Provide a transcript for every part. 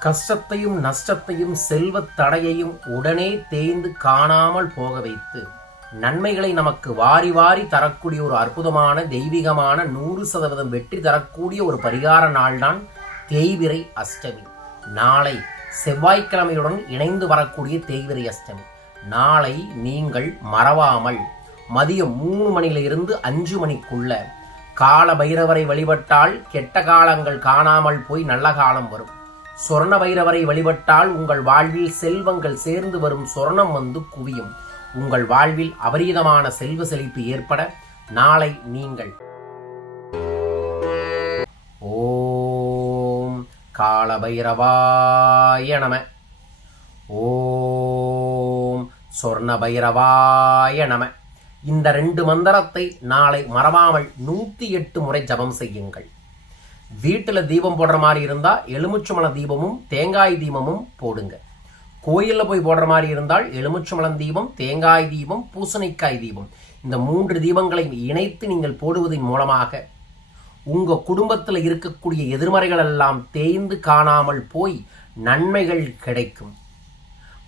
கஷ்டத்தையும் நஷ்டத்தையும் செல்வத் தடையையும் உடனே தேய்ந்து காணாமல் போக வைத்து நன்மைகளை நமக்கு வாரி வாரி தரக்கூடிய ஒரு அற்புதமான தெய்வீகமான நூறு சதவீதம் வெற்றி தரக்கூடிய ஒரு பரிகார நாள்தான் தேய்விரை அஷ்டமி. நாளை செவ்வாய்க்கிழமையுடன் இணைந்து வரக்கூடிய தேய்விரை அஷ்டமி. நாளை நீங்கள் மறவாமல் மதியம் மூணு மணியிலிருந்து அஞ்சு மணிக்குள்ள கால பைரவரை வழிபட்டால் கெட்ட காலங்கள் காணாமல் போய் நல்ல காலம் வரும். சொர்ண பைரவரை வழிபட்டால் உங்கள் வாழ்வில் செல்வங்கள் சேர்ந்து வரும் சொர்ணம் வந்து குவியும். உங்கள் வாழ்வில் அபரீதமான செல்வ செழிப்பு ஏற்பட நாளை நீங்கள் ஓம் காலபைரவாய நம. ஓம் சொர்ண பைரவாய நம. இந்த ரெண்டு மந்திரத்தை நாளை மறவாமல் நூத்தி எட்டு முறை ஜபம் செய்யுங்கள். வீட்டில் தீபம் போடுற மாதிரி இருந்தால் எலுமிச்சமலம் தீபமும் தேங்காய் தீபமும் போடுங்க. கோயிலில் போய் போடுற மாதிரி இருந்தால் எலுமிச்சமலம் தீபம் தேங்காய் தீபம் பூசணிக்காய் தீபம். இந்த மூன்று தீபங்களை இணைத்து நீங்கள் போடுவதன் மூலமாக உங்கள் குடும்பத்தில் இருக்கக்கூடிய எதிர்மறைகள் எல்லாம் தேய்ந்து காணாமல் போய் நன்மைகள் கிடைக்கும்.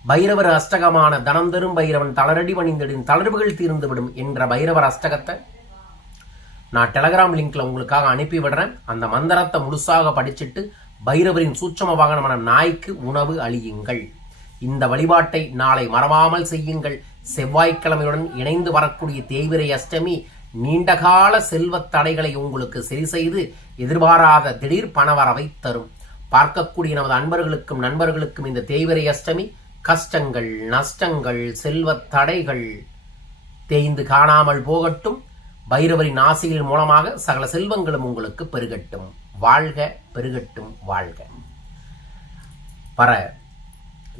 பைரவர் அஷ்டகமான தனம் தரும் பைரவன் தளரடி பணிந்திடும் தளர்வுகள் தீர்ந்துவிடும் என்ற பைரவர் அஷ்டகத்தை நான் டெலகிராம் லிங்க்ல உங்களுக்காக அனுப்பி விடுறேன். அந்த மந்திரத்தை முழுசாக படிச்சுட்டு பைரவரின் சூட்சம வாகனமான நாய்க்கு உணவு அழியுங்கள் இந்த வழிபாட்டை நாளை மறவாமல் செய்யுங்கள். செவ்வாய்க்கிழமையுடன் இணைந்து வரக்கூடிய தேய்விரை அஷ்டமி நீண்டகால செல்வத் தடைகளை உங்களுக்கு சரி செய்து எதிர்பாராத திடீர் பணவரவை தரும். பார்க்கக்கூடிய நமது அன்பர்களுக்கும் நண்பர்களுக்கும் இந்த தேய்விரை அஷ்டமி கஷ்டங்கள் நஷ்டங்கள் செல்வத் தடைகள் தேய்ந்து காணாமல் போகட்டும். பைரவரின் ஆசைகள் மூலமாக சகல செல்வங்களும் உங்களுக்கு பெருகட்டும். வாழ்க பெருகட்டும் வாழ்க. பர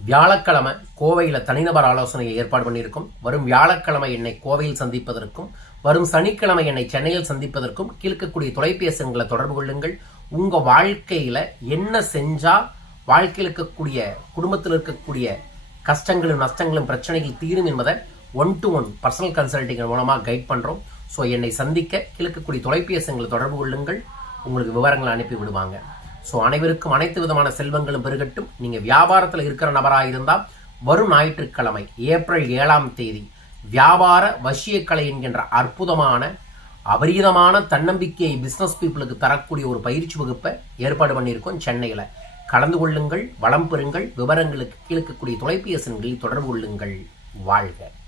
வியாழக்கிழமை கோவையில் தனிநபர் ஆலோசனையை ஏற்பாடு பண்ணியிருக்கும். வரும் வியாழக்கிழமை என்னை கோவையில் சந்திப்பதற்கும் வரும் சனிக்கிழமை என்னை சென்னையில் சந்திப்பதற்கும் கீழ்க்கக்கூடிய தொலைபேசி தொடர்பு கொள்ளுங்கள். உங்கள் வாழ்க்கையில என்ன செஞ்சால் வாழ்க்கையில் இருக்கக்கூடிய குடும்பத்தில் இருக்கக்கூடிய கஷ்டங்களும் நஷ்டங்களும் பிரச்சனைகள் தீரும் என்பதை one to one personal consulting மூலமாக கைட் பண்ணுறோம் ஸோ என்னை சந்திக்க கிழக்கக்கூடிய தொலைபேசிகளை தொடர்பு கொள்ளுங்கள். உங்களுக்கு விவரங்களை அனுப்பி விடுவாங்க. ஸோ அனைவருக்கும் அனைத்து விதமான செல்வங்களும் பெருகட்டும். நீங்கள் வியாபாரத்தில் இருக்கிற நபராக இருந்தால் வரும் ஞாயிற்றுக்கிழமை ஏப்ரல் ஏழாம் தேதி வியாபார வசியக்கலை என்கின்ற அற்புதமான அபரீதமான தன்னம்பிக்கையை பிஸ்னஸ் பீப்புளுக்கு தரக்கூடிய ஒரு பயிற்சி வகுப்பை ஏற்பாடு பண்ணியிருக்கோம் சென்னையில். கலந்து கொள்ளுங்கள் வளம் பெறுங்கள் விவரங்களுக்கு கிழக்கக்கூடிய தொலைபேசங்களில் தொடர்பு கொள்ளுங்கள். வாழ்க.